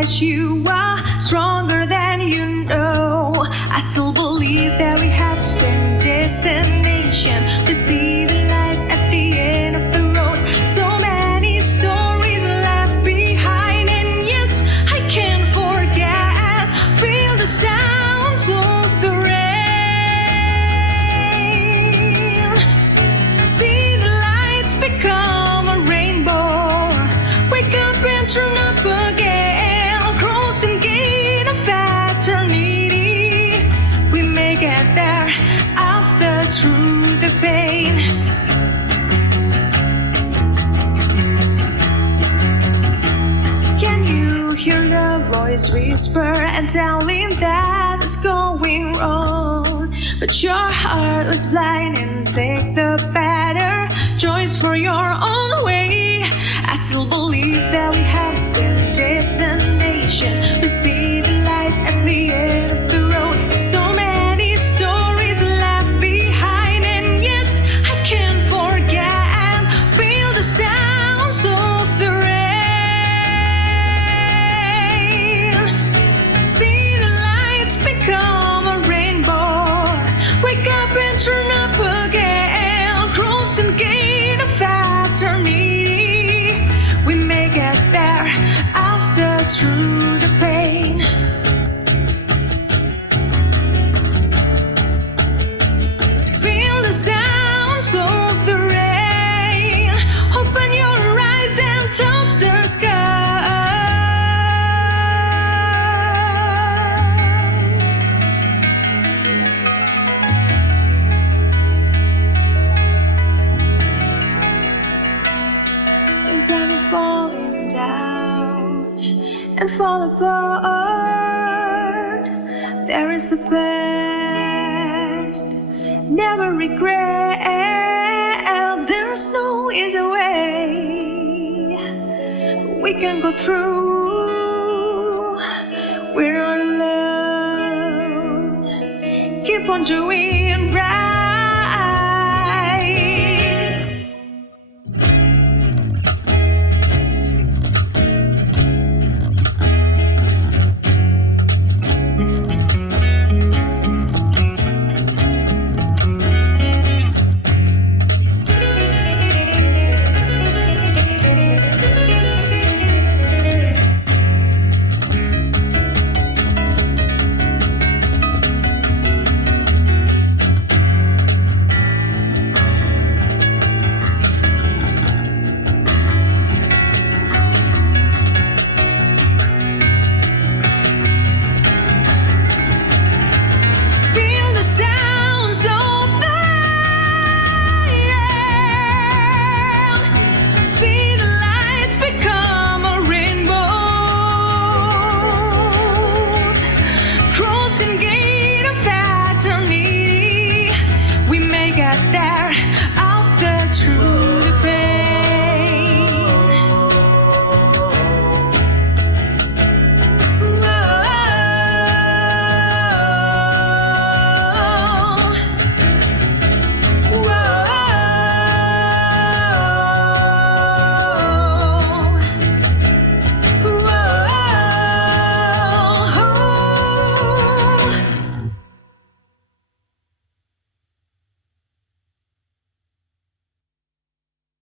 realize you are stronger than you know. I still believe that we have the same destination. We see the light at the end of the road. So many stories left behind, and yes, I can't forget. Feel the sounds of the rain. See the lights become a rainbow. Wake up and turn up again. Crossing gate of eternity. We may get there after through the pain. Can you hear the voice whisper and telling that it's going wrong? But your heart was blind and take the better choice for your own way. I still believe that we have the same destination. We see the light at the end of the road. So many stories left behind, and yes, I can't forget. Feel the sounds of the rain. See the lights become a rainbow. Wake up and turn up again. Crossing gate of eternity. We may get there after through the pain. Feel the sounds of the rain. Open your eyes and touch the sky. Sometimes we're falling down and fall apart. There is the past, never regret. There's no easy way we can go through. We're not alone. Keep on doing right.